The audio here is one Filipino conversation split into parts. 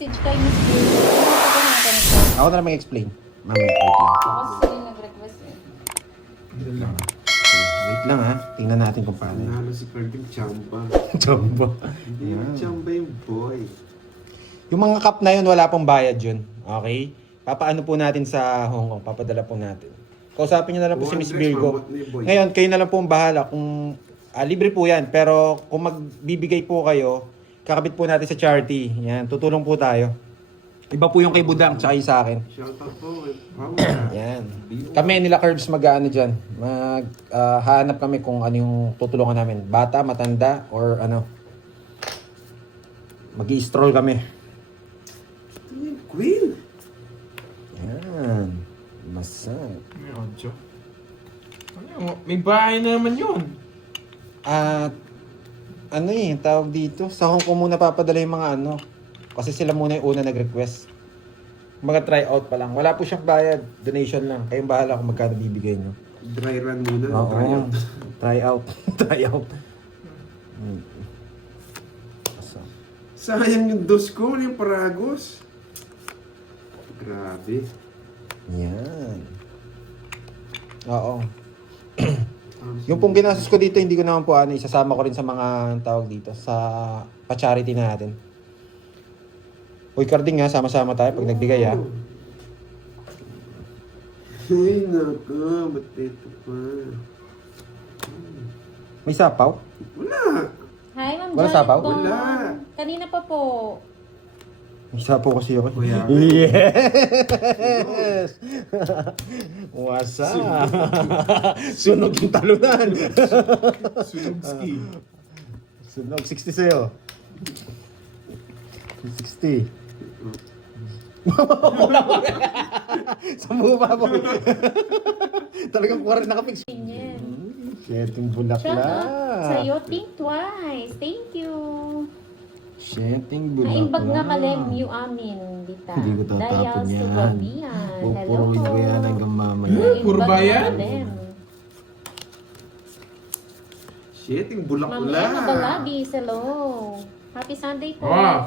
Message kay Miss Bill. Ano pa natin ito? Ako na lang mag-explain. Mamaya, wait lang. Ako sila nag-request eh. Wait lang ha. Tingnan natin kung paano. Nalo si Cardim, chamba. Jumbo. Hindi yung chamba yung boy. Yung mga cup na yun, wala pong bayad yun. Okay? Papaano po natin sa Hong Kong. Papadala po natin. Kausapin nyo na lang po si Miss Virgo. Ngayon, kayo na lang po ang bahala kung libre po yan. Pero kung magbibigay po kayo, kakabit po natin sa charity. Yan, tutulong po tayo. Iba po yung kay Budang tsaka yung sa akin. Shoutout po. Yan. Kami nila Curbs mag-ano dyan. Hahanap kami kung ano yung tutulungan namin. Bata, matanda, or ano. Mag-i-stroll kami. Queen! Yan. Masag. May audio. Ano, may bahay na naman yun. At ano tawag dito? Sa Hong Kong muna papadala yung mga ano. Kasi sila muna yung una nag-request. Mga try out pa lang. Wala po siyang bayad. Donation lang. Kayong bahala kung magkano bibigay nyo. Dry run muna. Oo. Try out. Try out. Try out. Sayang yung dos ko, yung paragos. Grabe. Yan. Oo. Yung pong ginastos ko dito, hindi ko naman po isasama ko rin sa mga tawag dito, sa pa-charity natin. Uy, Carding nga, sama-sama tayo pag nagbigay ha. Ay, naka. Ba't ito pa? May sapaw? Wala. Hi, Ma'am Wala Jolly sapaw? Bong. Wala. Kanina pa po. May sapaw kasi ako. Kuya. Yes! Wasa! Sunog yung talunan. Sunog ski. Sunog, 60 sa'yo. 60. Sa mukha mo. Talagang 40 nakapix. Yan. Shit, yung Shout out bulakla. sa'yo. Think twice. Thank you. Shit, yung bulakla. Naimbag na kalem you amin, Dita. Hindi ko tatapon Dayal yan. Subabian. Hello Pupuruin po. ko yan hanggang mamaya. Naimbag Puro na bayan? kalem. Shit, yung Ma'am bulak-ula. Emma Balabis, hello. Happy Sunday po. Wow.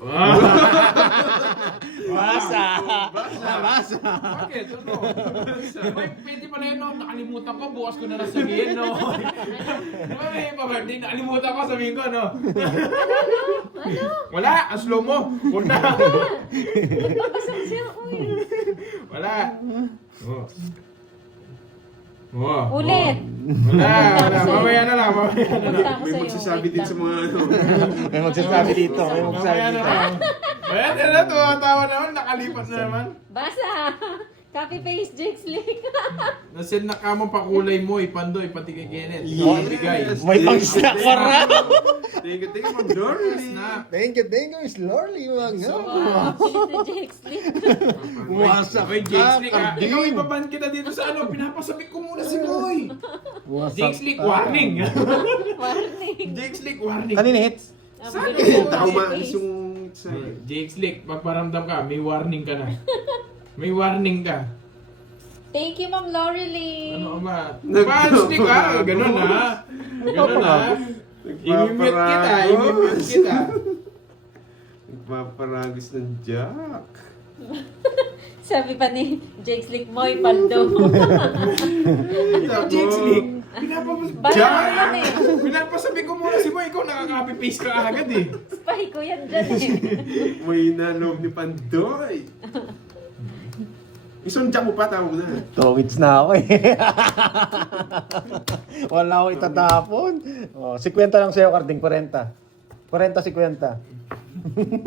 Wow. Basa! Basa! Bakit? Ano? Uy, pwede pa na yun, no? Nakalimutan ko, bukas ko na lang sabihin, no? Diba may pa-birthday, nakalimutan ko, sabihin ko, no? Ano? Wala, ang slow mo. Huwag na. Nagbabasag siya, uy. Wala. Oh. Oh. Ulit. Wala, wala. Mamaya na lang, mamaya na lang. Punta ako May sa'yo. magsasabi Wait din lang. sa mga ano. May magsasabi dito. May magsasabi Mamaya na dito. lang. Ayan na, tumatawa naman, nakalipat na naman. Basa. Copy paste Jake Slick. Nasend na kamo pa kulay mo, ipandoy, pati kay Kenneth. Yes. Bigay. May pang-snack pa raw. Thank you, Ma'am Dorothy. Snap. Thank you, Miss Lorly. Mga Wow, pinito Jake Slick. Wasak Wait, Jake Slick ha. Ikaw ipaban kita dito sa ano, pinapasabik ko muna si Boy. Jake Slick, warning. Warning. Jake Slick, warning. Kanina hits? Ang Saan bilis yun? mo, Tao Jake maalis Paste. yung excited. Jake Slick, pagparamdam ka, may warning ka na. May warning ka. Thank you, Ma'am Lorelie. Ano ba? Paan-stick ha? Ganun ha? Ganun ha? I-mute kita, i-mute kita. Nagpaparagis ng Jack. Sabi pa ni Jake Slick, Moy Paldo. Ikaw, Jake Slick. Bala mo yan eh. Pinapasabi ko muna si Boy, ikaw nakaka-copy paste ka agad eh. Spy ko yan dyan eh. May naloob ni Pandoy. Isang Jack mo pa, tawag mo na. Tongits na ako eh. Wala akong itatapon. Oh, 50 lang sa'yo, Carding. 40. 40, 50.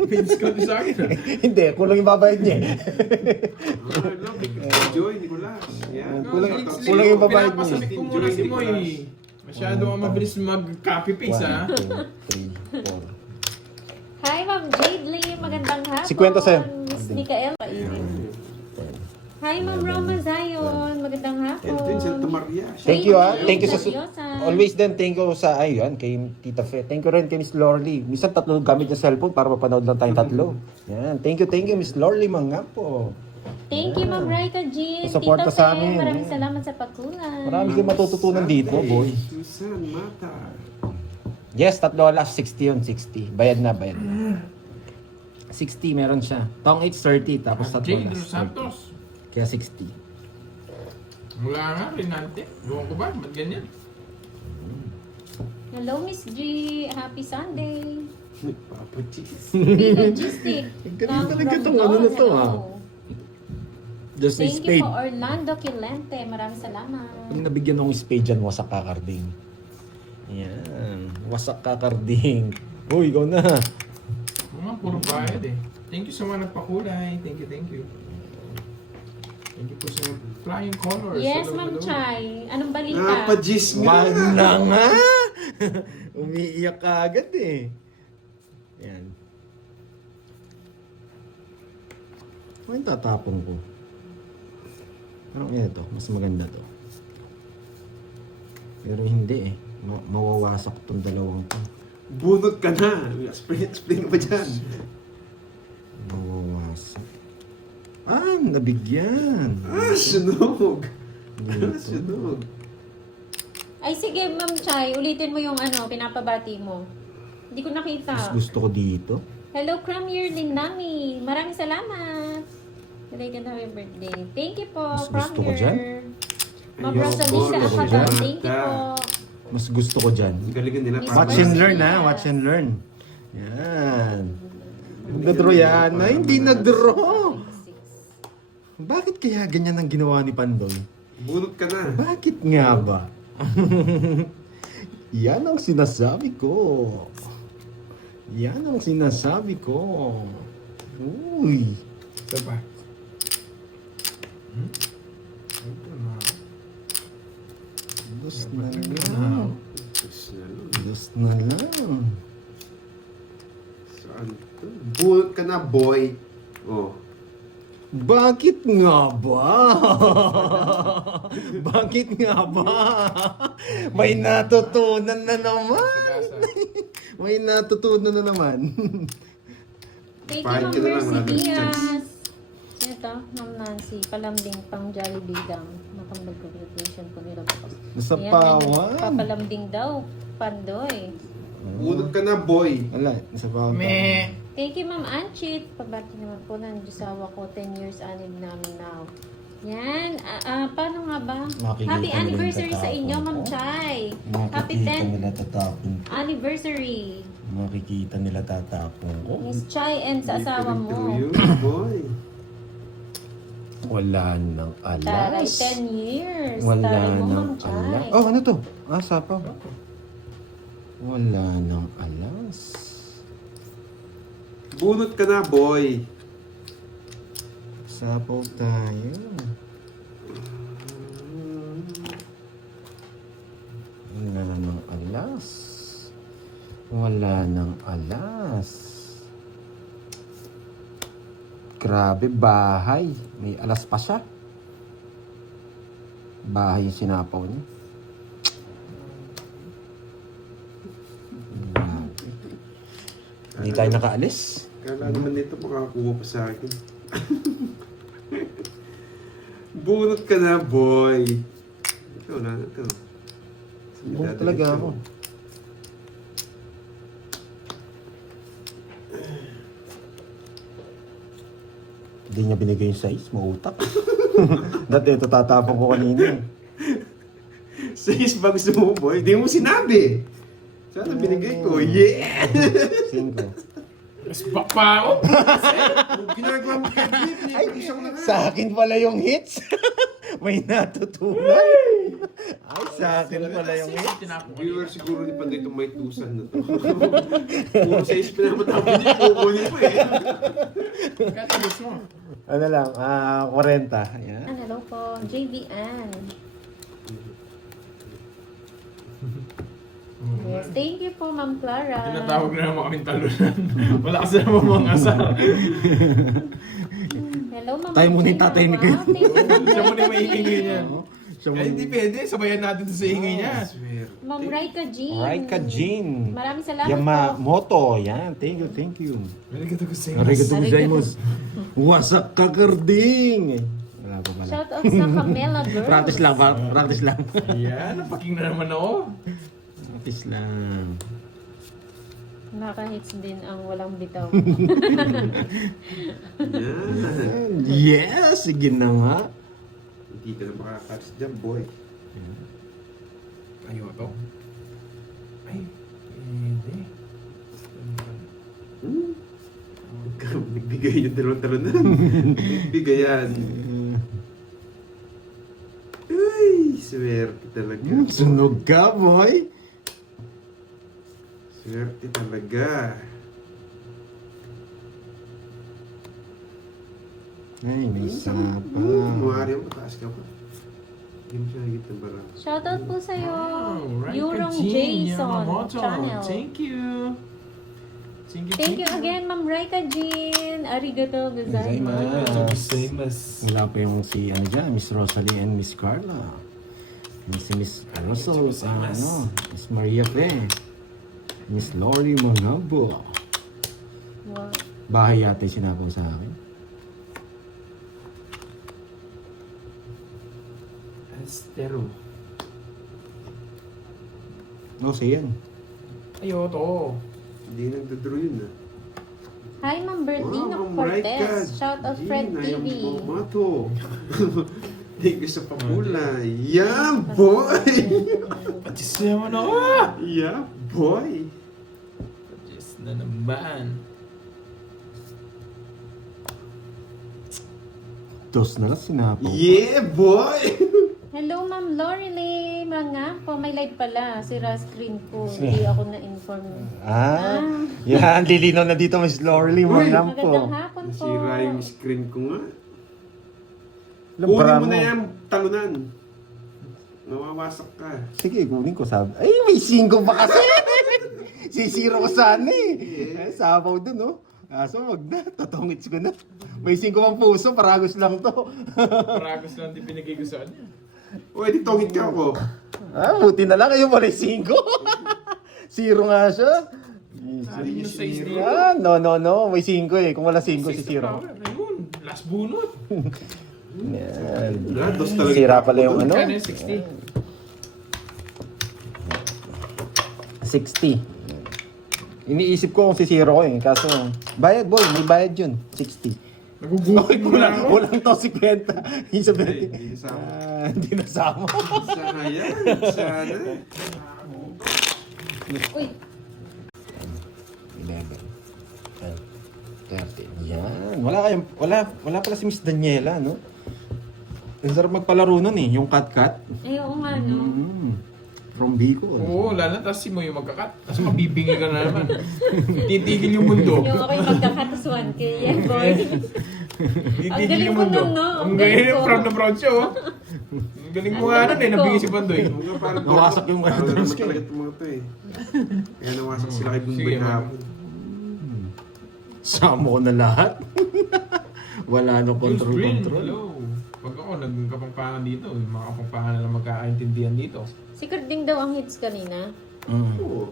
Pins ko sa akin ah. Hindi, kulang yung babayad niya eh. Joy, Nicolas. Yan. Kulang yung babayad mo. Pinapasabi ko muna si Boy. Masyado ka mabilis mag-copy paste ha. 1, 2, 3, 4. Hi, Ma'am Jade Lee. Magandang hapon. 50 sa'yo. Miss Mikael. Hi, Ma'am Roma Zion. Magandang hapon. And Vincent Maria. Thank you ah. Thank you sa... Seryosa. Always din, thank you sa... Ayun, kay Tita Fe. Thank you rin kay Miss Lorly. Minsan tatlo gamit yung cellphone para mapanood lang tayong tatlo. Yan. Thank you, Miss Lorly mga po. Thank you, Ma'am Raita Jean. Suporta Tita sa Fe, amin, maraming eh. salamat sa pagkulan. Marami kayong matututunan dito, boy. Susan Mata. Yes, tatlo alas. 60 yun, 60. Bayad na, bayad na. 60 meron siya. Tong 8, 30. Tapos sa Jay last, Dos Santos. 30. Kaya 60. Mula nga, Renante. Luwan ko ba? Ba't ganyan? Hello, Miss G. Happy Sunday. Papa Cheese. Be logistic. Galing Come talaga from tong ano na to, Hello. ah. Just a Thank you spade. po, Orlando Quilente. Maraming salamat. Pag nabigyan ng spade dyan, wasak kakarding. Yan. Wasak kakarding. Uy, ikaw na. Mga puro bayad eh. Thank you sa mga nagpakulay. Thank you, thank you. Thank you po sa flying colors. Yes, Hello, Ma'am hello. Chay. Anong balita? Papa Cheese nga. Wag na nga! Umiiyak ka agad eh. Yan. Ano yung tatapon ko? Parang ito, mas maganda to. Pero hindi eh. Mawawasak tong dalawang to. Bunot ka na. Explain ka ba dyan? Mawawasak. Ah, nabigyan. Sunog. Dito. Sunog. Ay, sige, Ma'am Chay. Ulitin mo yung ano, pinapabati mo. Hindi ko Mas nakita. gusto ko dito. Hello, Cramier Linami. Maraming salamat. Related happy birthday. Thank you po, Mas gusto ko Cramier. dyan. Ma'am Ayoko, Rosalita gusto ko Acadam. dyan. Thank you po. Mas gusto ko dyan. Ang galingan nila. Miss Papa. Watch and learn Yes. ha. Watch and learn. Yan. Nagdraw yan. Na hindi nagdraw. Bakit kaya ganyan ang ginawa ni Pandoy? Bunot ka na. Bakit nga ba? Yan ang sinasabi ko. Yan ang sinasabi ko. Uy. Ito pa. Ito na. Dos na lang. Dos na lang. Saan to? Bunot ka na, boy. Oh. Bakit nga ba? Bakit nga ba? May natutunan na naman. Sagasa. May natutunan na naman. Thank you, Kahit Ma'am ka na lang, Mercy wala nang chance. Diaz. Ito, Ma'am Nancy. Palambing pang Jollibee daw. Nakambag congratulation po nila po. Nasa Ayan, pawan. Papalambing daw. Pandoy. Bunot ka na, boy. Wala, nasa pawan. Meh. Thank you, Ma'am Anchit. Pabati naman po ng Diyosawa ko. 10 years anib namin now. Yan. Paano nga ba? Makikita Happy nila anniversary yung sa inyo, tatapon Ma'am ko. Chay. Happy Makikita 10th nila tatapon. anniversary. Makikita nila tatapon ko. Miss Chay and sa asawa mo. You, boy. Wala nang Taray, alas. 10 years. Wala Taray mo, nang Ma'am Chay. alas. Oh, ano to? Ah, sapaw. Wala nang alas. Bunot ka na, boy. Sapaw tayo. Wala nang alas. Wala nang alas. Grabe, bahay. May alas pa siya. Bahay yung sinapaw niya. Grabe. Hindi tayo nakaalis. Kala naman nito makakuha pa sa akin. Bunot ka na, boy. Ikaw na ito. Buong talaga ako. Hindi niya binigay yung size, mautak. Dati ito tatapon ko kanina. Size ba gusto mo, boy? Hindi mo sinabi. Sana binigay ko. Yeah! 5. Mas bakpao. Ginagawa mo kay Jeep. Isang na nga. Sa akin pala yung hits. May natutunan. Ay, sa akin pala yung hits. Tinapon ko. Viewer siguro ni Panday itong may tusan na to. Kung size pinapatapon niya, kukunin ko eh. Katabos mo. Ano lang, 40. Ayan. Hello po, JVN. Yes, thank you po, Ma'am Clara. Tinatawag na naman kaming talunan. Wala kasi naman mga asar. Hello, Ma'am. Tayo muna yung tatay ni Ken. Siya muna yung maingay niya. Siya Eh, hindi pwede. Sabayan natin sa ingay niya. Ma'am Raika Jean. Alright ka, Jean. Maraming salamat Yamamoto. Yan. Thank you, thank you. Arigato gozaimasu. Arigato gozaimasu. Wasak kakarding. Wala pa pala. Shout out sa Camela Girls. Practice lang, practice lang. Ayan, napaking na naman ako. Practice lang. Nakaka-hits din ang walang bitaw. Yan. Yes! Sige na nga. Hindi ka na makakatch dyan, boy. Ayaw to. Ay, hindi. Nagbigay yung dalawang talunan. Nagbigay yan. Uy, swerte talaga. Sunog ka, boy. Swerte talaga. Ay, may isa pa. Mawari mo, mataas ka pa. Hindi mo siya nagit ng barang. Shoutout po sa'yo, Wow, Raika Yurong Jean Jason Yamamoto. channel. Thank you. Thank you again, Ma'am Raika Jean. Arigato gozaimasu. Wala pa yung si, ano dyan, Miss Rosalie and Miss Carla. Si Miss Rosal, Miss Maria Fe. Miss Lori Mangabo. Wow. Bahay yata yung sinabaw sa akin. Estero. No, say yan. Ayaw to. Hindi nagdadraw yun ah. Hi, Ma'am Bertino Cortez. Shoutout Fred TV. Mato. Thank you sa pamula. Yeah, boy! Patis naman ako. Yeah, boy! Patis na naman. Dos na lang sinabaw. Yeah, boy! Hello, Ma'am Lorelei. Mga po, may live pala. Sira screen ko. Hindi ako na-inform. Yan, lilinaw na dito, Miss Lorely. Mangam Magandang po. hapon po. Nasira yung screen ko nga. Alam, Kunin parang mo na mo. yan, talunan. Nawawasak ka. Sige, kunin ko sabi. Ay, may 5 pa kasi. Sisiro ko sana eh. Ay, sabaw dun, oh. So, wag na. Tatungits ko na. May 5 pang puso. Paragos lang to. Paragos lang din pinagay ko sa kanya. O, edi tongit ka ako. Buti na lang. Ayun pala yung 5. Zero nga siya. Sabi yung size dito. No. May 5 eh. Kung wala 5, si zero. Ayun, last bunot. Yan. Dos talaga. Sira pala yung ano. Kano yung 60? 60. Iniisip ko kung si zero ko eh. Kaso, bayad boy. May bayad yun. 60. Naguguhit mo na ako. Walang to 50. Yung sabi natin. Hindi nasama. Hindi nasama. Sana yan. Sana. Uy, 11. 13. Yan. Wala pala si Miss Daniela, no? Ang sarap magpalaro nun eh. Yung cut-cut. ay oo nga, no? From Bicol. Oo, lalo tapos si mo yung magkakat. Tapos mabibingi ka na naman. Titigil yung mundo. Yung ako'y magkakatas 1K. Yeah, boy. Ang galing mo nun, no? Ang galing, proud na proud siya, oh. Ang galing mo nga nun eh, nabigay si Pandoy. Mga parang Nawasak yung parang drums naman ko talaga eh. itong mga to eh. Kaya nawasak sila kay Sige, Bunboy ma'am. hapon. Sama ko na lahat. Wala na Yung control. screen, hello. Pag ako nagkapangpangan dito, yung mga kapangpangan na lang magkakaintindihan dito. Si Kurt daw ang hits kanina. Oo.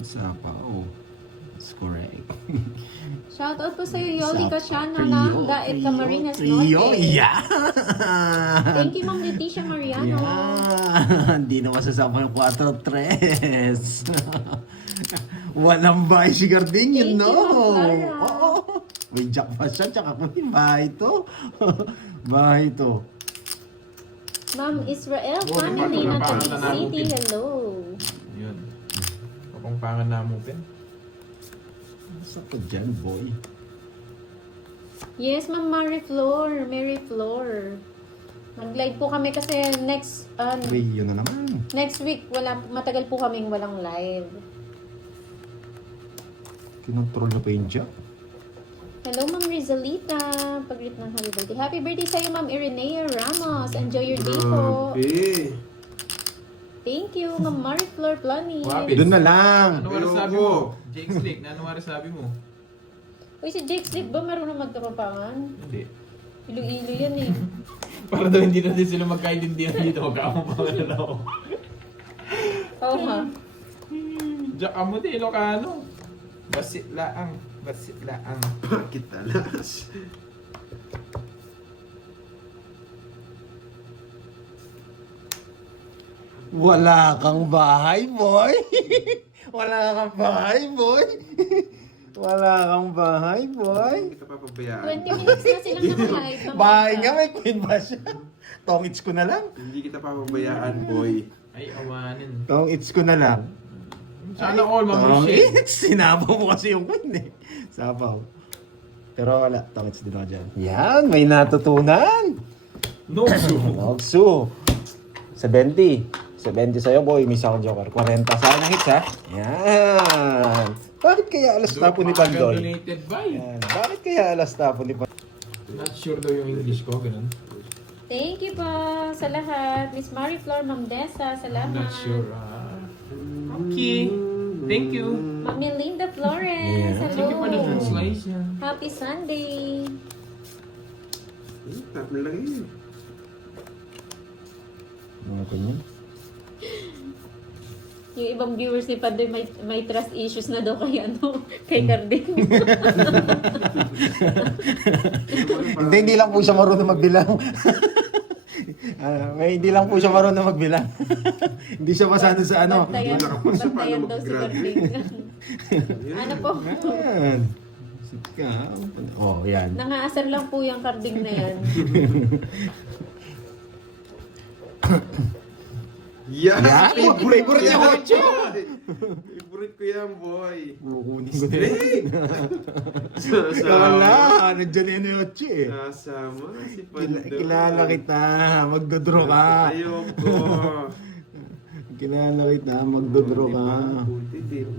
Isa pa, oh. That's correct. Shoutout po sa'yo, Yoli Isa pa. Casiano ng Daet Camarines Trio, Norte. yeah! Thank you, Ma'am Leticia Mariano. Yeah! Hindi na masasama yung 4-3. Walang bahay si Garding, Thank no? you, Clara. Oo. May jack pa siya, tsaka kung bahay to. Bahay to. Ma'am Israel, Oh, family diba? ng Taguig Napakalaman City. natin. Hello. Yun. Kapangpangan na mo, Pen. Sa to dyan, boy. Yes, Ma'am Mary Flor. Mary Flor. Mag-live po kami kasi next Rio na naman. next week matagal po kaming walang live. Kinontrol na pa yung jack. Hello, Ma'am Rizalita. Pag-greet ng happy birthday. Happy birthday sa'yo, Ma'am Irenea Ramos. Enjoy your day po. Grabe. Thank you, Ma'am Mary Flor Plani. Wapit. Doon na lang. Ano nga sabi mo? Jake Slick, ano nga sabi mo? Uy, si Jake Slick ba marunong magkapapangan? Hindi. Ilo-ilo yan eh. Para daw hindi na din sila magkaintindihan dito, magkakampangan na ako. Oo nga. Diyak mo din, Ilocano. Basit laang. Basit laang. Bakit talas? Wala kang bahay, boy. Wala kang bahay, boy. Wala kang bahay, boy. Hindi kita papabayaan. 20 minutes na silang naka-live. Bahay nga, may queen ba siya? Tongits ko na lang. Hindi kita papabayaan, boy. Ay, awanin. Tongits ko na lang. Sana all, Ma'am Michelle. Tongits! Sinabaw mo kasi yung queen eh. Sabaw. Pero wala, tongits din ako dyan. Yan, may natutunan. No, so. Nogsu. 70. 70 sa'yo, boy. Miss ako joker. 40 sa'yo na hits, ha? Yan. Bakit kaya alas tapo ni Pandol? Donated by. Yan. Bakit kaya alas tapo ni Pandol? Not sure daw yung English ko, ganun. Thank you po sa lahat. Miss Marie Flor, Ma'am Dessa, salamat. Not sure. Okay. Thank you. Mami Linda Flores, Yeah. hello. Thank you for the translation. Happy Sunday. Tap na lang yun. Mga ganyan. Yung ibang viewers ni Pandoy may trust issues na daw kay kay Carding. Hindi lang po siya marunong magbilang. Hindi lang po siya marunong magbilang. Hindi siya masano sa ano. Bantayan, nakapasa, bantayan paano daw si mag-graduate? Carding. Ano po? Yan. Sit ka. Oh, yan. Nangaasar lang po yung Carding na yan. Yan! Yan! Favorite Favorite ko ako, yan, Cho! boy! Favorite ko yan, boy! Kukunin ko din. Straight! Wala. Nandiyan yun yung Ochi eh. Kasama si Pandol. Kilala kita. Magdodraw ka. Ayoko. Kilala kita. Magdodraw ka. Buti, di ko.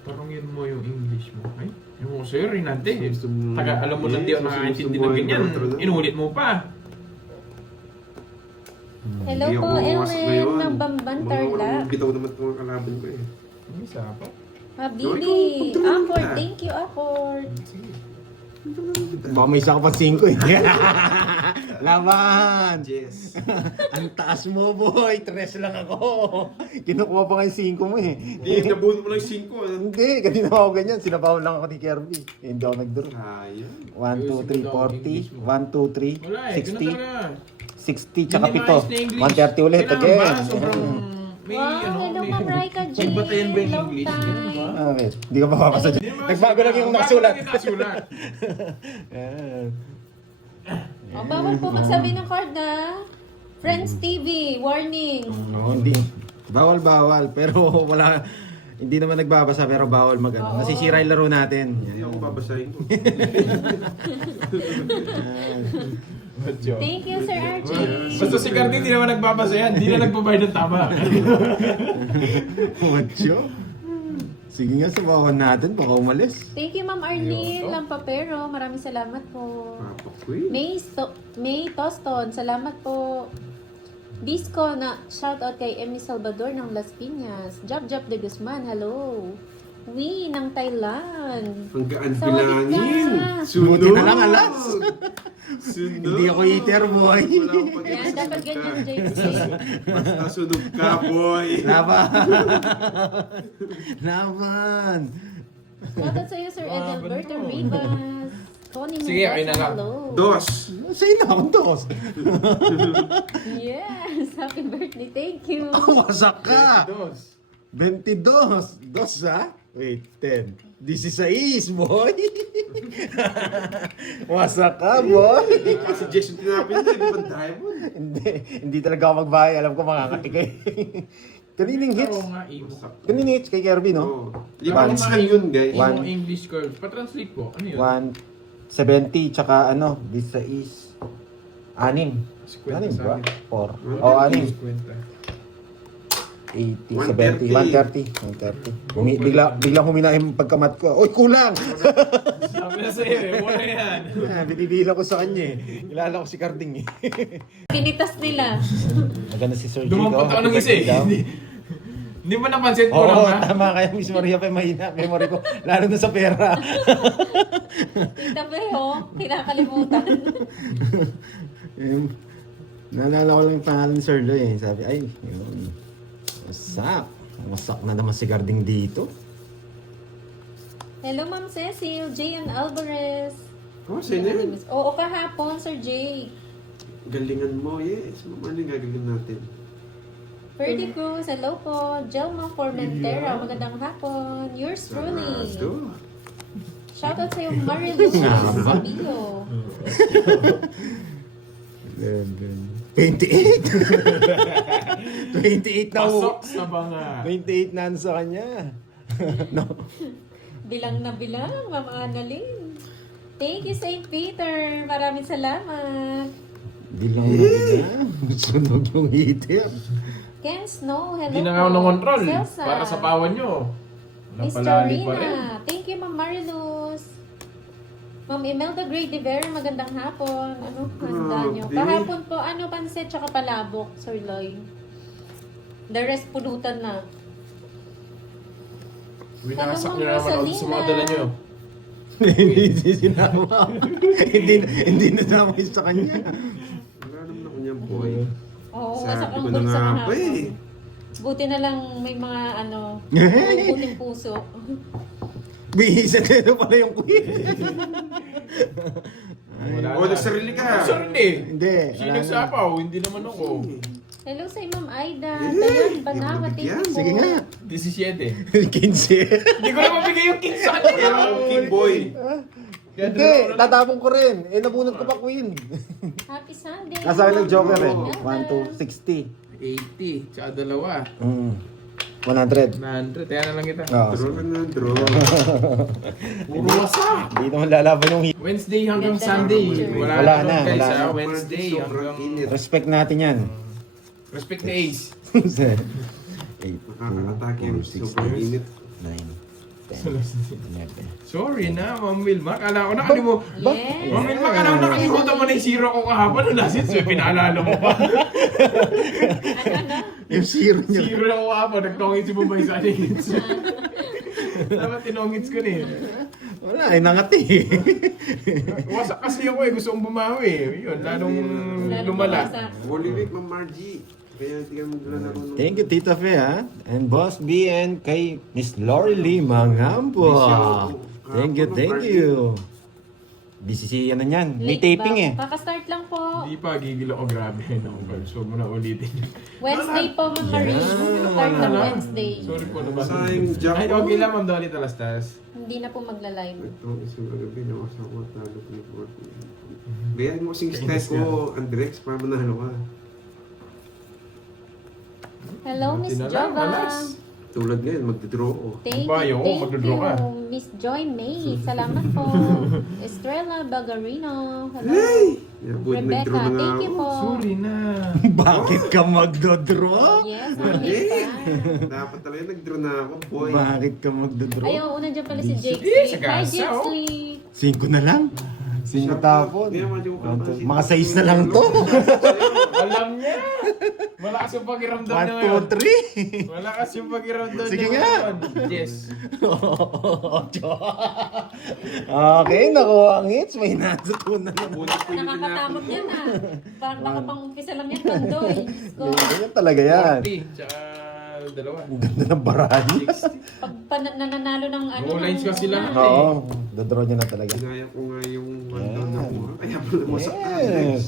Tarungin mo yung English mo. Ay, yung sir, Rinante. Gusto mo- Taga, alam mo na di ako nakakaintindi ng ganyan. Inulit mo pa. Hello Hindi po, ako mawasak Ellen ngayon. ng Bamban Tarla. Bitaw naman itong mga kalaban ko eh. Ang isa pa. Habili. Accord, thank you, Accord. Sige. Baka may isa ka pa 5 eh. Laban! Yes. Ang taas mo, boy. 3 lang ako. Kinukuha pa nga yung 5 mo eh. Hindi, nabuno mo lang 5 ah. Hindi, kanina ako ganyan. Sinabaw lang ako ni Kirby. Eh, hindi ako nag-draw. Sayang. 1, 2, 3, 40. 1, 2, 3, Wala eh, ganun 60. talaga. 60 tsaka Minimize na English. 7. 130 ulit. Kailangan Again. ba? Sobrang may Wow, ano, hello, may... Ma'am Raika J. Nagbatayan ba yung Long English? Ganun ba? time. Okay. Hindi ka mapapasa dyan. Hindi naman Nagbago lang yung bago nakasulat. lang yung nakasulat. Yan. Oh, bawal po magsabi ng card na. Friends TV, warning. No, hindi. Bawal. Pero wala. Hindi naman nagbabasa pero bawal mag ano. Nasisira yung laro natin. Hindi ako babasahin ko. Thank you, Sir Archie. Basta si Carding hindi naman nagbabasa yan. Hindi na nagbabayad ng tama. Macho. Sige nga, subawan natin. Baka umalis. Thank you, Ma'am Arlene Lampapero. Maraming salamat po. Papa Queen. May Toston, salamat po. Disco na shoutout kay Emmy Salvador ng Las Piñas. Job de Guzman, hello. Wee ng Thailand. Ang gaan Sawadee bilangin. ka. Buti na lang, alas. Sunod. Hindi ako eater, boy. Wala akong pag-ibig Yan, sa dapat sunod ganyan, ka. JC. Basta sunog ka, boy. Laban. Laban. Shoutout sa iyo, Sir Edelberto Rivas. Connie Sige, Mendoza, kayo na lang. hello. Dos. Sa'yo na akong dos. Yes, happy birthday, thank you. Wasak ka. Dos. 22. Dos, ha? Wait, 10. 16, boy. Wasak ka, boy. Kasi Jason tinapin niya, di ba diamond? Hindi talaga ako magbahay. Alam ko makakatigay. Kaninang hits? Oo nga, imo. Kaninang hits kay Kirby, no? Oo. Limang hits lang yun, guys. One. Imo English curve. Pa-translate ko. Ano yun? 170, tsaka ano, this is 6. 6 ba? 4. O, 6. 80, 70, 130. Biglang humina yung pagkamat ko. Oy, kulang! Sabi na sa'yo eh. Wala yan. Binibila ko sa kanya eh. Kilala ko si Carding eh. Kinitas nila. Maganda si Sir Chico. Dumampat ako ng isa eh. Hindi mo napansin ko Oo, lang ha? tama kaya Miss Maria pa mahina. Memory ko. Lalo na sa pera. Tita Beo, kinakalimutan. Naalala ko lang yung pangalan ni Sir Loy eh. Sabi, ay, yun. Wasak. Wasak na naman si Carding dito. Hello, Ma'am Cecil, J.N. Alvarez. Oh, sa'yo na yun. Oo, kahapon, Sir J. galingan mo. Yes, mamaling gagawin natin. Ferdy Cruz, hello po. Jelma Formentera, magandang hapon. Yours truly. Sarado. Shoutout sa'yo, Marilyn Sabio. 28. 28 na Pasok sa banga. 28 na ano sa kanya. No. Bilang na bilang, Mama Annalyn. Thank you, St. Peter. Maraming salamat. Bilang na bilang. Sunog yung heater. Ken Snow, hello Hindi na nga ako po. ng-control. Celsa. Para sa pawan nyo. Miss Napalali pa rin. Torina. Thank you, Ma'am Mariluz. Ma'am Imelda Gray de Vera, magandang hapon. Ano handa nyo? Grabe. Kahapon po, pansit tsaka palabok, Sir Loy. The rest pulutan na. Winasak Hello, nyo na naman ako sa mga dala nyo. Hindi sinama. Hindi nasama yun sa kanya. Wala naman ako niyan, boy. Oo, Sabi wasak ang ko na bulsa nga pa kahapon. eh. Buti na lang may mga buting puso. Bihisa na pala yung queen. Wala O, na. nagsarili ka. Sorry hindi. Hindi. Sino nagsapaw? Hindi naman ako. Hello sa Ma'am Aida. Dayan, Banawa, thank you po. Sige nga. 17. 15. Hindi ko na mabigay yung king sa Kaya kanila. ako king boy. Hindi, tatapon ko rin. Nabunot ko pa queen. Happy Sunday. Nasa akin ng joker eh. Imelda. 1, 2, 80. 60. Tsaka dalawa. 100. 100. Kaya na lang kita. Oh, Draw ka na, draw. Puro wasak. hindi naman lalaban yung heat. Wednesday hanggang Ganda Sunday. ng Wala, Wala na, na, guys, wala ha? na. Wednesday Sobrang hanggang... init. Respect natin yan. Respect the Ace. 8, Nakaka-atake yung sobrang init. 9, 10, 11. Sorry na, Ma'am Wilma. Kala ko nakalimutan. Yes. Ma'am Wilma, kala ko nakalimutan mo na yung zero ko kahapon. Ano nasin? So, pinaalala mo pa. Yung zero niya. Zero ako kahapon. Nagtongit si Bumay sa aningits. Dapat tinongits ko na eh. Wala, ay nangati. Wasak kasi ako eh. Gusto kong bumawi. Yun, lalong lumala. Holy Week, Ma'am Margie. Kaya hindi ka maglalaro ng... Thank you, Tita Fe, ha? And Boss B and kay Miss Lori Lee Mangampo. Thank you. Busy si ano niyan. May Late taping eh. ba? Kakastart lang po. Hindi pa, gigil ako. Grabe. Naku, Barbs. Huwag mo na ulitin. Wednesday po, Ma'am Marie. Start ng Wednesday. Sorry po naman. Sayang job. Ay, okay lang, Ma'am Dolly Talastas. Hindi na po magla-live. Ito, isang gabi, nawasak ko at talo ko ni Forty. Bayan mo sing step ko, Andrex, para manalo ka. Hello, Miss Buti na lang, Jova. malas. Tulad ngayon, magdodraw ko. Thank Ba, you, yun, thank magdodraw ka. you. Miss Joy May. Salamat po. Estrella Bagarino. Hello. Hey! Nagdraw Rebecca, na nga thank you ako. po. Sorry na. Bakit ka magdodraw? Yes, Hindi. Rebecca. Dapat talaga nagdraw na ako, boy. Bakit ka magdodraw? Ayaw, una dyan pala si Jake Eh, Lee. sa Hi, gasa, Jake oh. Lee. 5 na lang. 5 tapon. Hindi naman yung kapansin. Mga 6 na lang to. Alam niya. Malakas yung pakiramdam niya 1, ngayon. 2, 3. Malakas yung pakiramdam Sige niya nga. ngayon. Yes. Okay, nakuha ang hits. May natutunan na. Nakakatamot yan ah. Parang nakapang-umpisa lang yan, Pandoy. Go. Ganyan talaga yan. 40. Tsaka dalawa. Ang ganda ng barani. 60. Pag nananalo ng ano. Goal lines kasi lang. Oo, dodraw niya na talaga. Ginaya ko nga yung one down na ko. Kaya pala masak ka. Yes.